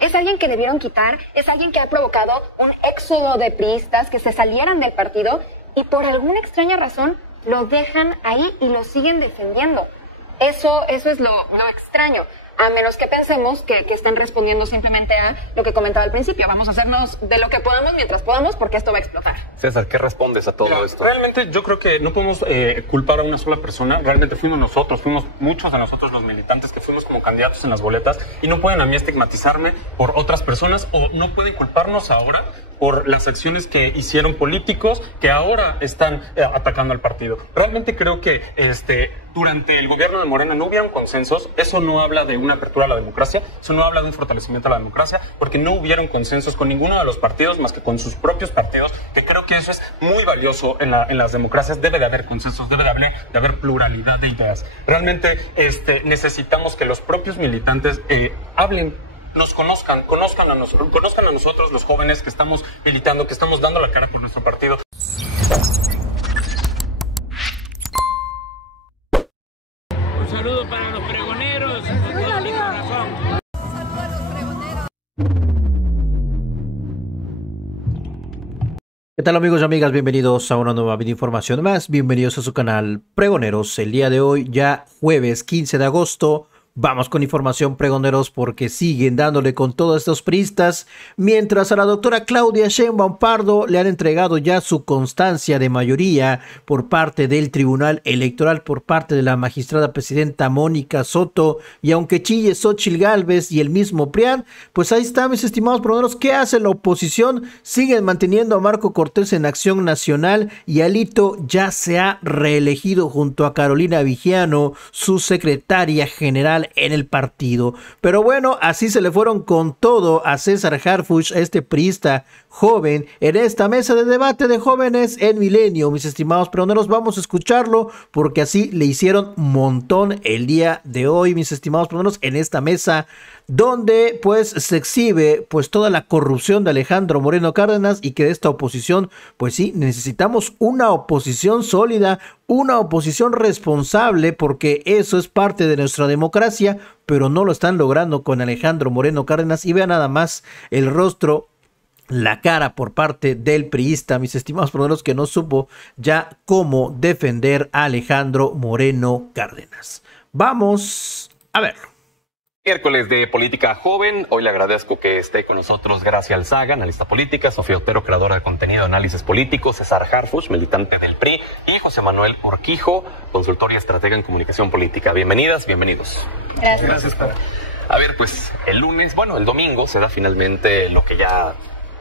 Es alguien que debieron quitar, es alguien que ha provocado un éxodo de priistas que se salieran del partido y por alguna extraña razón lo dejan ahí y lo siguen defendiendo. Eso es lo extraño. A menos que pensemos que estén respondiendo simplemente a lo que comentaba al principio. Vamos a hacernos de lo que podamos mientras podamos, porque esto va a explotar. César, ¿qué respondes a todo esto? Realmente yo creo que no podemos culpar a una sola persona. Realmente fuimos muchos de nosotros los militantes que fuimos como candidatos en las boletas y no pueden a mí estigmatizarme por otras personas o no pueden culparnos ahora por las acciones que hicieron políticos que ahora están atacando al partido. Realmente creo que durante el gobierno de Morena no hubieron consensos. Eso no habla de una apertura a la democracia, eso no habla de un fortalecimiento a la democracia, porque no hubieron consensos con ninguno de los partidos más que con sus propios partidos, que creo que eso es muy valioso en las democracias. Debe de haber consensos, debe de haber pluralidad de ideas. Realmente necesitamos que los propios militantes hablen, nos conozcan a nosotros los jóvenes que estamos militando, que estamos dando la cara por nuestro partido. Un saludo para los pregoneros, con todo mi corazón. Un saludo a los pregoneros. ¿Qué tal, amigos y amigas? Bienvenidos a una nueva video información más. Bienvenidos a su canal Pregoneros. El día de hoy, ya jueves 15 de agosto, vamos con información, pregoneros, porque siguen dándole con todos estos priistas, mientras a la doctora Claudia Sheinbaum Pardo le han entregado ya su constancia de mayoría por parte del Tribunal Electoral, por parte de la magistrada presidenta Mónica Soto, y aunque chille Xóchitl Gálvez y el mismo PRIAN, pues ahí está, mis estimados pregoneros. ¿Qué hace la oposición? Siguen manteniendo a Marco Cortés en Acción Nacional y Alito ya se ha reelegido junto a Carolina Vigiano, su secretaria general en el partido. Pero bueno, así se le fueron con todo a César Harfuch, este priista joven, en esta mesa de debate de jóvenes en Milenio. Mis estimados pregoneros, vamos a escucharlo porque así le hicieron montón el día de hoy, mis estimados pregoneros, en esta mesa donde pues se exhibe pues toda la corrupción de Alejandro Moreno Cárdenas, y que de esta oposición pues sí, necesitamos una oposición sólida, una oposición responsable, porque eso es parte de nuestra democracia, pero no lo están logrando con Alejandro Moreno Cárdenas. Y vean nada más el rostro, la cara por parte del priista, mis estimados pregoneros, que no supo ya cómo defender a Alejandro Moreno Cárdenas. Vamos a verlo. Miércoles de Política Joven. Hoy le agradezco que esté con nosotros Gracia Alzaga, analista política, Sofía Otero, creadora de contenido de análisis político, César Harfuch, militante del PRI, y José Manuel Urquijo, consultor y estratega en comunicación política. Bienvenidas, bienvenidos. Gracias. A ver, pues el domingo se da finalmente lo que ya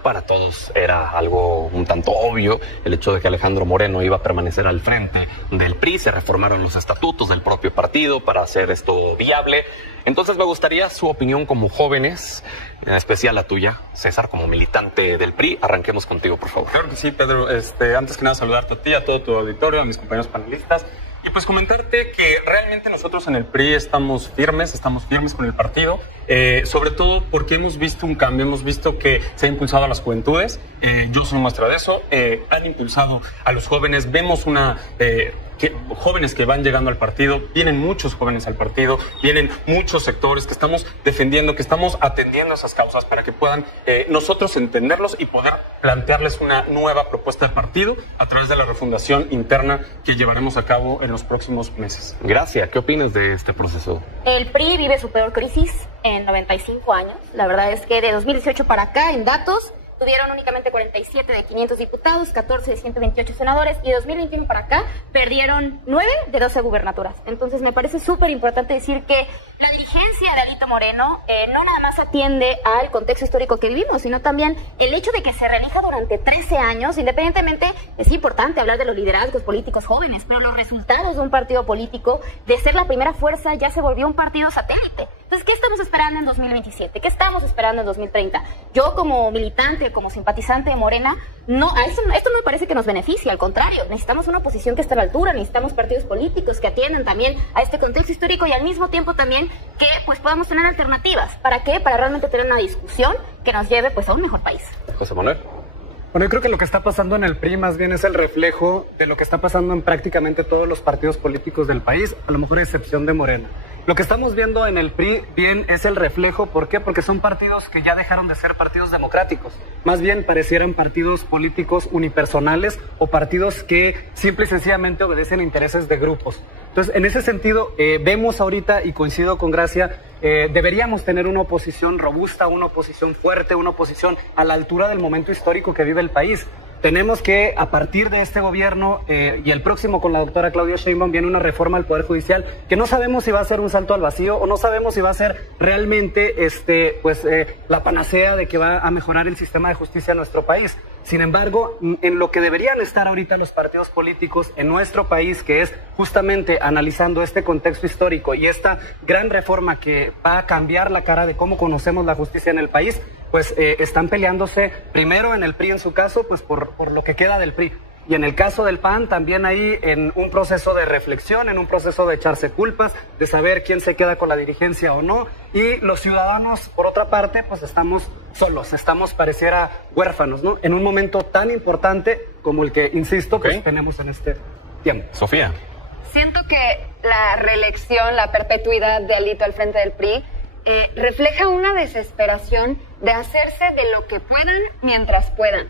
para todos era algo un tanto obvio, el hecho de que Alejandro Moreno iba a permanecer al frente del PRI. Se reformaron los estatutos del propio partido para hacer esto viable. Entonces me gustaría su opinión como jóvenes, en especial la tuya, César, como militante del PRI. Arranquemos contigo, por favor. Claro que sí, Pedro. Antes que nada, saludarte a ti, a todo tu auditorio, a mis compañeros panelistas. Y pues comentarte que realmente nosotros en el PRI estamos firmes con el partido, sobre todo porque hemos visto un cambio, hemos visto que se ha impulsado a las juventudes. Yo soy muestra de eso. Han impulsado a los jóvenes. Vemos jóvenes que van llegando al partido, vienen muchos jóvenes al partido, vienen muchos sectores que estamos defendiendo, que estamos atendiendo esas causas para que puedan nosotros entenderlos y poder plantearles una nueva propuesta de partido a través de la refundación interna que llevaremos a cabo en los próximos meses. Gracias. ¿Qué opinas de este proceso? El PRI vive su peor crisis en 95 años. La verdad es que de 2018 para acá, en datos, tuvieron únicamente 47 de 500 diputados, 14 de 128 senadores, y de 2021 para acá perdieron 9 de 12 gubernaturas. Entonces me parece súper importante decir que la dirigencia de Alito Moreno no nada más atiende al contexto histórico que vivimos, sino también el hecho de que se reelija durante 13 años. Independientemente, es importante hablar de los liderazgos políticos jóvenes, pero los resultados de un partido político, de ser la primera fuerza, ya se volvió un partido satélite. Entonces, ¿qué estamos esperando en 2027? ¿Qué estamos esperando en 2030? Yo, como militante, como simpatizante de Morena, esto no me parece que nos beneficie, al contrario, necesitamos una oposición que esté a la altura, necesitamos partidos políticos que atiendan también a este contexto histórico y al mismo tiempo también que pues podamos tener alternativas. ¿Para qué? Para realmente tener una discusión que nos lleve pues a un mejor país. José Manuel. Bueno, yo creo que lo que está pasando en el PRI más bien es el reflejo de lo que está pasando en prácticamente todos los partidos políticos del país, a lo mejor a excepción de Morena. Lo que estamos viendo en el PRI bien es el reflejo, ¿por qué? Porque son partidos que ya dejaron de ser partidos democráticos. Más bien parecieran partidos políticos unipersonales o partidos que simple y sencillamente obedecen a intereses de grupos. Entonces, en ese sentido, vemos ahorita, y coincido con Gracia, deberíamos tener una oposición robusta, una oposición fuerte, una oposición a la altura del momento histórico que vive el país. Tenemos que, a partir de este gobierno y el próximo con la doctora Claudia Sheinbaum, viene una reforma al Poder Judicial que no sabemos si va a ser un salto al vacío o no sabemos si va a ser realmente la panacea de que va a mejorar el sistema de justicia en nuestro país. Sin embargo, en lo que deberían estar ahorita los partidos políticos en nuestro país, que es justamente analizando este contexto histórico y esta gran reforma que va a cambiar la cara de cómo conocemos la justicia en el país, pues están peleándose primero en el PRI en su caso, pues por lo que queda del PRI. Y en el caso del PAN, también ahí en un proceso de reflexión, en un proceso de echarse culpas, de saber quién se queda con la dirigencia o no. Y los ciudadanos, por otra parte, pues estamos solos, estamos pareciera huérfanos, ¿no? En un momento tan importante como el que, insisto, pues tenemos en este tiempo. Sofía. Siento que la reelección, la perpetuidad de Alito al frente del PRI refleja una desesperación de hacerse de lo que puedan mientras puedan.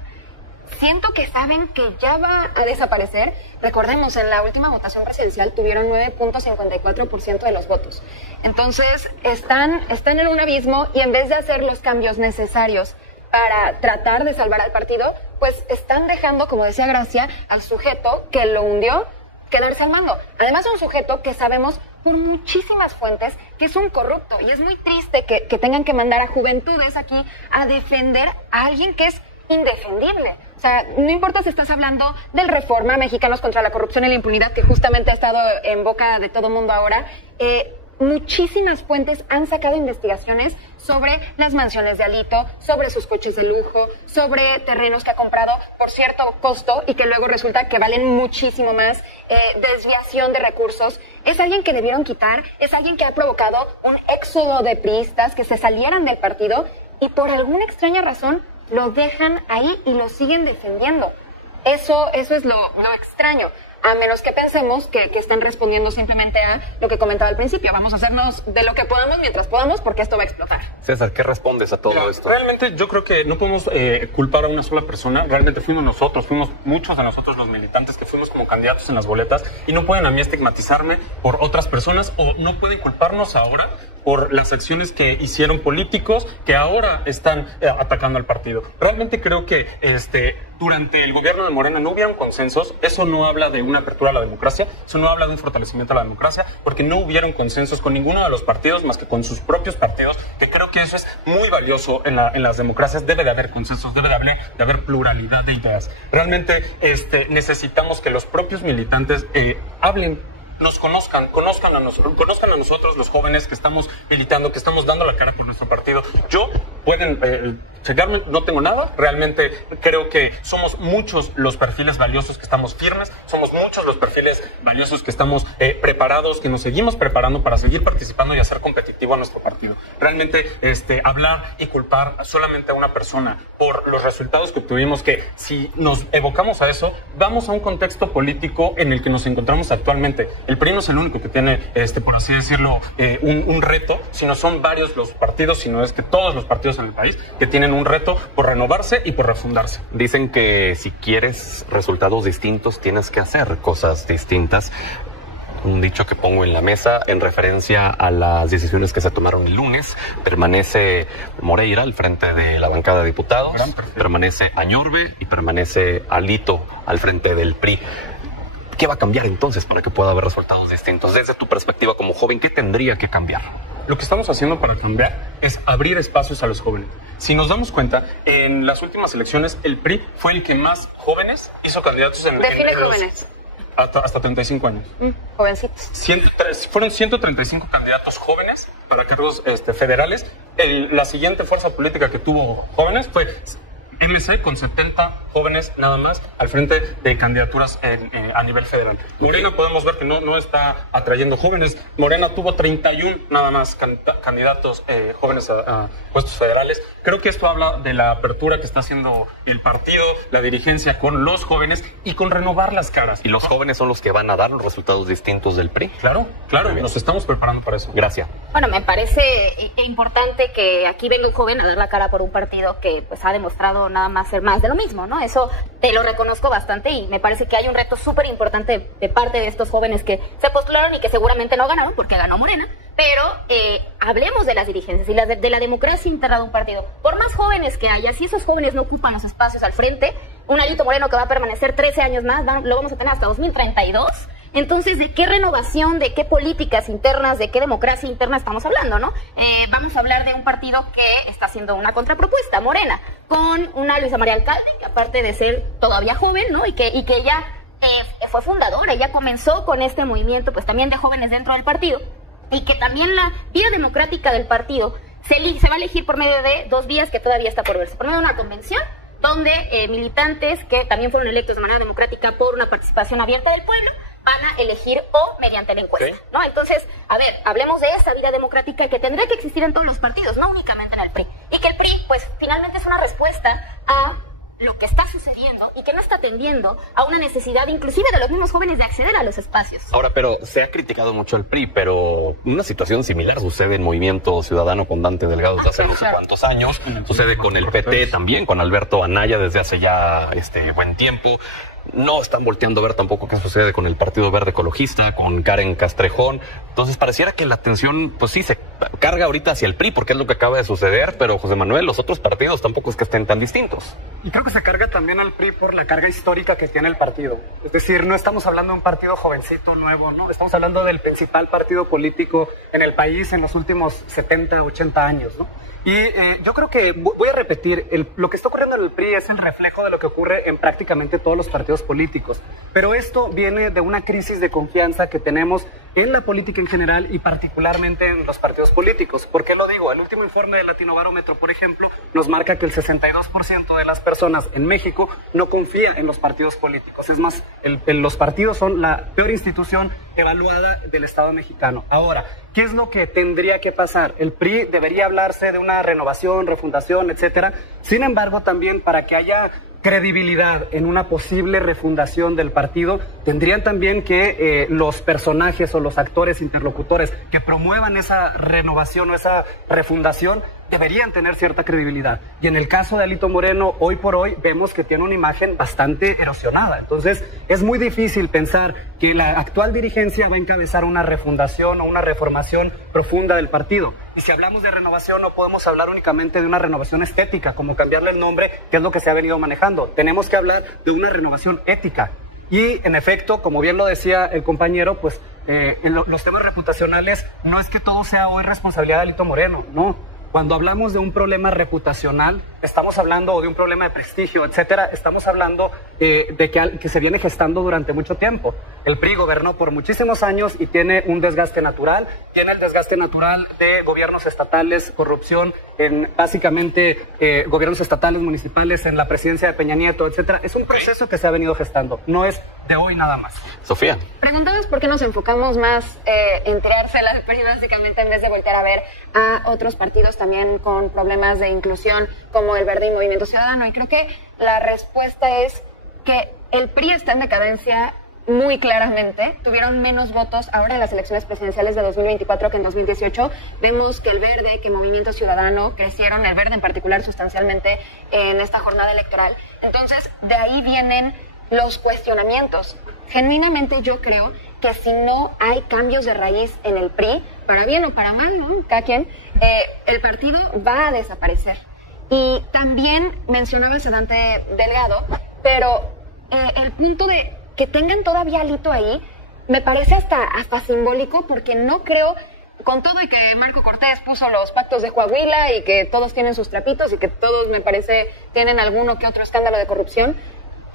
Siento que saben que ya va a desaparecer. Recordemos, en la última votación presidencial tuvieron 9.54% de los votos. Entonces, están en un abismo y en vez de hacer los cambios necesarios para tratar de salvar al partido, pues están dejando, como decía Gracia, al sujeto que lo hundió quedarse al mando. Además, un sujeto que sabemos por muchísimas fuentes que es un corrupto. Y es muy triste que tengan que mandar a juventudes aquí a defender a alguien que es indefendible. O sea, no importa si estás hablando del Reforma, Mexicanos contra la Corrupción y la Impunidad, que justamente ha estado en boca de todo mundo ahora, muchísimas fuentes han sacado investigaciones sobre las mansiones de Alito, sobre sus coches de lujo, sobre terrenos que ha comprado por cierto costo y que luego resulta que valen muchísimo más, desviación de recursos. Es alguien que debieron quitar, es alguien que ha provocado un éxodo de priistas que se salieran del partido y por alguna extraña razón lo dejan ahí y lo siguen defendiendo. Eso es lo extraño. A menos que pensemos que están respondiendo simplemente a lo que comentaba al principio. Vamos a hacernos de lo que podamos mientras podamos porque esto va a explotar. César, ¿qué respondes a todo esto? Realmente yo creo que no podemos culpar a una sola persona. Realmente fuimos muchos de nosotros los militantes que fuimos como candidatos en las boletas y no pueden a mí estigmatizarme por otras personas o no pueden culparnos ahora por las acciones que hicieron políticos que ahora están atacando al partido. Realmente creo que durante el gobierno de Morena no hubieron consensos. Eso no habla de una apertura a la democracia, eso no habla de un fortalecimiento a la democracia, porque no hubieron consensos con ninguno de los partidos más que con sus propios partidos, que creo que eso es muy valioso en las democracias. Debe de haber consensos, debe de haber pluralidad de ideas. Realmente necesitamos que los propios militantes hablen, nos conozcan a nosotros, los jóvenes que estamos militando, que estamos dando la cara por nuestro partido. Pueden checarme, no tengo nada. Realmente creo que somos muchos los perfiles valiosos que estamos firmes, somos muchos los perfiles valiosos que estamos preparados, que nos seguimos preparando para seguir participando y hacer competitivo a nuestro partido. Realmente hablar y culpar solamente a una persona por los resultados que obtuvimos, que si nos evocamos a eso, vamos a un contexto político en el que nos encontramos actualmente. El PRI no es el único que tiene, por así decirlo, un reto, sino son varios los partidos, sino es que todos los partidos en el país que tienen un reto por renovarse y por refundarse. Dicen que si quieres resultados distintos, tienes que hacer cosas distintas. Un dicho que pongo en la mesa en referencia a las decisiones que se tomaron el lunes. Permanece Moreira al frente de la bancada de diputados, permanece Añorbe y permanece Alito al frente del PRI. ¿Qué va a cambiar entonces para que pueda haber resultados distintos? Desde tu perspectiva como joven, ¿qué tendría que cambiar? Lo que estamos haciendo para cambiar es abrir espacios a los jóvenes. Si nos damos cuenta, en las últimas elecciones el PRI fue el que más jóvenes hizo candidatos en jóvenes. Hasta 35 años. Jovencitos. Fueron 135 candidatos jóvenes para cargos federales. La siguiente fuerza política que tuvo jóvenes fue MC con 70 jóvenes nada más al frente de candidaturas a nivel federal. Morena podemos ver que no está atrayendo jóvenes. Morena tuvo 31 nada más candidatos jóvenes a puestos federales. Creo que esto habla de la apertura que está haciendo el partido, la dirigencia con los jóvenes y con renovar las caras. Y los jóvenes son los que van a dar los resultados distintos del PRI. Claro, nos estamos preparando para eso. Gracias. Bueno, me parece importante que aquí venga un joven a dar la cara por un partido que pues ha demostrado nada más ser más de lo mismo, ¿no? Eso te lo reconozco bastante y me parece que hay un reto súper importante de parte de estos jóvenes que se postularon y que seguramente no ganaron porque ganó Morena, pero hablemos de las dirigencias y de la democracia interna de un partido. Por más jóvenes que haya, si esos jóvenes no ocupan los espacios al frente, un Alito Moreno que va a permanecer 13 años más, lo vamos a tener hasta 2032. Entonces, ¿de qué renovación, de qué políticas internas, de qué democracia interna estamos hablando, no? Vamos a hablar de un partido que está haciendo una contrapropuesta, Morena, con una Luisa María Alcalde, que aparte de ser todavía joven, ¿no? Y que ella fue fundadora, ella comenzó con este movimiento, pues también de jóvenes dentro del partido, y que también la vía democrática del partido se va a elegir por medio de 2 vías que todavía está por verse, por medio de una convención, donde militantes que también fueron electos de manera democrática por una participación abierta del pueblo, van a elegir o mediante la encuesta, ¿sí? ¿No? Entonces, a ver, hablemos de esa vida democrática que tendría que existir en todos los partidos, no únicamente en el PRI. Y que el PRI, pues, finalmente es una respuesta a lo que está sucediendo y que no está atendiendo a una necesidad inclusive de los mismos jóvenes de acceder a los espacios. Ahora, pero se ha criticado mucho el PRI, pero una situación similar sucede en Movimiento Ciudadano con Dante Delgado desde hace no sé cuántos años, sucede con el PT también, con Alberto Anaya desde hace ya buen tiempo. No están volteando a ver tampoco qué sucede con el Partido Verde Ecologista, con Karen Castrejón. Entonces pareciera que la atención, pues sí, se carga ahorita hacia el PRI, porque es lo que acaba de suceder, pero José Manuel, los otros partidos tampoco es que estén tan distintos. Y creo que se carga también al PRI por la carga histórica que tiene el partido. Es decir, no estamos hablando de un partido jovencito, nuevo, ¿no? Estamos hablando del principal partido político en el país en los últimos 70, 80 años, ¿no? Y yo creo que, voy a repetir, lo que está ocurriendo en el PRI es el reflejo de lo que ocurre en prácticamente todos los partidos políticos. Pero esto viene de una crisis de confianza que tenemos en la política en general y particularmente en los partidos políticos. ¿Por qué lo digo? El último informe del Latinobarómetro, por ejemplo, nos marca que el 62% de las personas en México no confía en los partidos políticos. Es más, los partidos son la peor institución evaluada del Estado mexicano. Ahora, ¿qué es lo que tendría que pasar? El PRI debería hablarse de una renovación, refundación, etcétera. Sin embargo, también para que haya credibilidad en una posible refundación del partido, tendrían también que los personajes o los actores interlocutores que promuevan esa renovación o esa refundación deberían tener cierta credibilidad. Y en el caso de Alito Moreno, hoy por hoy vemos que tiene una imagen bastante erosionada. Entonces, es muy difícil pensar que la actual dirigencia va a encabezar una refundación o una reformación profunda del partido. Y si hablamos de renovación, no podemos hablar únicamente de una renovación estética, como cambiarle el nombre, que es lo que se ha venido manejando. Tenemos que hablar de una renovación ética. Y, en efecto, como bien lo decía el compañero, pues los temas reputacionales no es que todo sea hoy responsabilidad de Alito Moreno, no. Cuando hablamos de un problema reputacional, estamos hablando, o de un problema de prestigio, etcétera, estamos hablando de que se viene gestando durante mucho tiempo. El PRI gobernó por muchísimos años y tiene un desgaste natural. Tiene el desgaste natural de gobiernos estatales, corrupción en básicamente gobiernos estatales, municipales, en la presidencia de Peña Nieto, etcétera. Es un proceso que se ha venido gestando, no es de hoy nada más. Sofía. Preguntamos por qué nos enfocamos más en tirárselas básicamente en vez de voltear a ver a otros partidos también con problemas de inclusión como el Verde y Movimiento Ciudadano. Y creo que la respuesta es que el PRI está en decadencia muy claramente. Tuvieron menos votos ahora en las elecciones presidenciales de 2024 que en 2018. Vemos que el Verde, que Movimiento Ciudadano crecieron, el Verde en particular sustancialmente en esta jornada electoral. Entonces, de ahí vienen los cuestionamientos. Genuinamente yo creo que si no hay cambios de raíz en el PRI, para bien o para mal, ¿no? Cada quien, el partido va a desaparecer. Y también mencionaba a Dante Delgado, pero el punto de que tengan todavía Alito ahí me parece hasta simbólico, porque no creo, con todo y que Marco Cortés puso los pactos de Coahuila y que todos tienen sus trapitos y que todos, me parece, tienen alguno que otro escándalo de corrupción,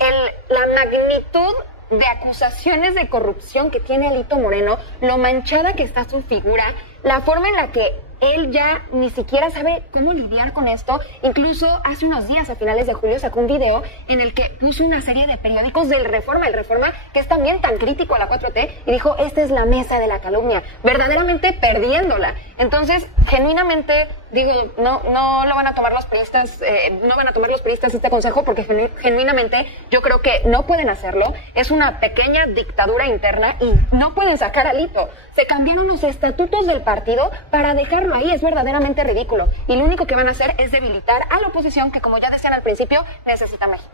la magnitud de acusaciones de corrupción que tiene Alito Moreno, lo manchada que está su figura, la forma en la que él ya ni siquiera sabe cómo lidiar con esto. Incluso hace unos días, a finales de julio, sacó un video en el que puso una serie de periódicos del Reforma, el Reforma, que es también tan crítico a la 4T, y dijo, esta es la mesa de la calumnia, verdaderamente perdiéndola. Entonces, genuinamente, digo, no lo van a tomar los priistas, no van a tomar los priistas este consejo, porque genuinamente yo creo que no pueden hacerlo. Es una pequeña dictadura interna y no pueden sacar a Alito. Se cambiaron los estatutos del partido para dejarlo ahí, es verdaderamente ridículo. Y lo único que van a hacer es debilitar a la oposición, que como ya decían al principio, necesita México.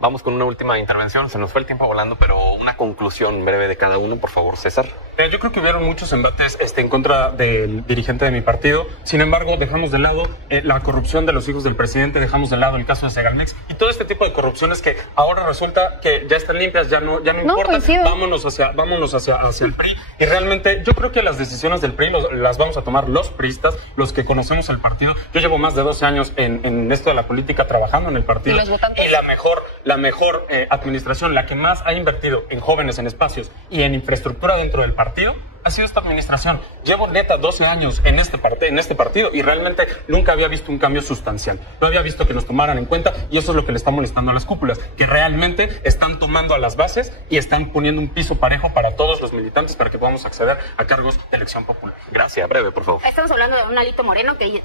Vamos con una última intervención. Se nos fue el tiempo volando, pero una conclusión breve de cada uno, por favor, César. Yo creo que hubieron muchos embates en contra del dirigente de mi partido. Sin embargo, dejamos de lado la corrupción de los hijos del presidente, dejamos de lado el caso de Segalmex y todo este tipo de corrupciones que ahora resulta que ya están limpias, ya no importa. Coincido. Vámonos hacia el PRI. Y realmente yo creo que las decisiones del PRI las vamos a tomar los priistas, los que conocemos el partido. Yo llevo más de 12 años en esto de la política, trabajando en el partido. ¿Y los votantes? Y la mejor administración, la que más ha invertido en jóvenes, en espacios y en infraestructura dentro del partido, ha sido esta administración. Llevo neta 12 años en este partido y realmente nunca había visto un cambio sustancial. No había visto que nos tomaran en cuenta y eso es lo que le está molestando a las cúpulas, que realmente están tomando a las bases y están poniendo un piso parejo para todos los militantes para que podamos acceder a cargos de elección popular. Gracias, breve, por favor. Estamos hablando de un Alito Moreno que dice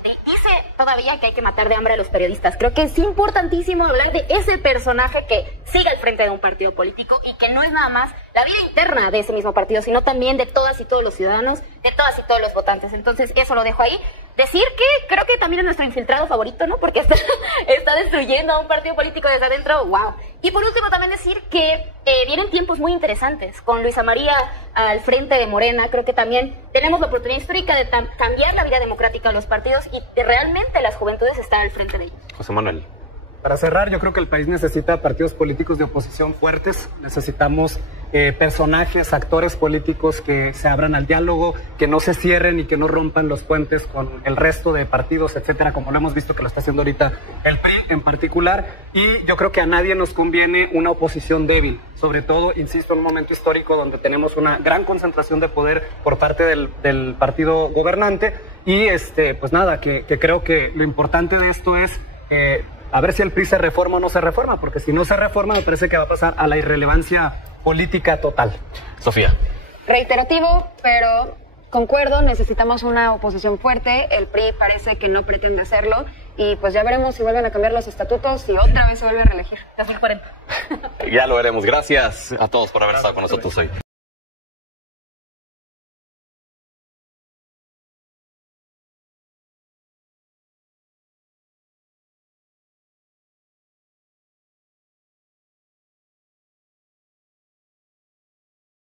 todavía que hay que matar de hambre a los periodistas. Creo que es importantísimo hablar de ese personaje que sigue al frente de un partido político y que no es nada más la vida interna de ese mismo partido, sino también de todas y todos los ciudadanos, de todas y todos los votantes. Entonces, eso lo dejo ahí. Decir que creo que también es nuestro infiltrado favorito, ¿no? Porque está destruyendo a un partido político desde adentro. ¡Wow! Y por último, también decir que vienen tiempos muy interesantes. Con Luisa María al frente de Morena, creo que también tenemos la oportunidad histórica de cambiar la vida democrática de los partidos y de realmente las juventudes estar al frente de ellos. José Manuel. Para cerrar, yo creo que el país necesita partidos políticos de oposición fuertes. Necesitamos personajes, actores políticos que se abran al diálogo, que no se cierren y que no rompan los puentes con el resto de partidos, etcétera, como lo hemos visto que lo está haciendo ahorita el PRI en particular. Y yo creo que a nadie nos conviene una oposición débil, sobre todo, insisto, en un momento histórico donde tenemos una gran concentración de poder por parte del partido gobernante. Y pues nada, que creo que lo importante de esto es a ver si el PRI se reforma o no se reforma, porque si no se reforma me parece que va a pasar a la irrelevancia política total. Sofía. Reiterativo, pero concuerdo, necesitamos una oposición fuerte. El PRI parece que no pretende hacerlo y pues ya veremos si vuelven a cambiar los estatutos y otra vez se vuelve a reelegir. 2040. Ya lo veremos. Gracias a todos por haber estado con nosotros hoy.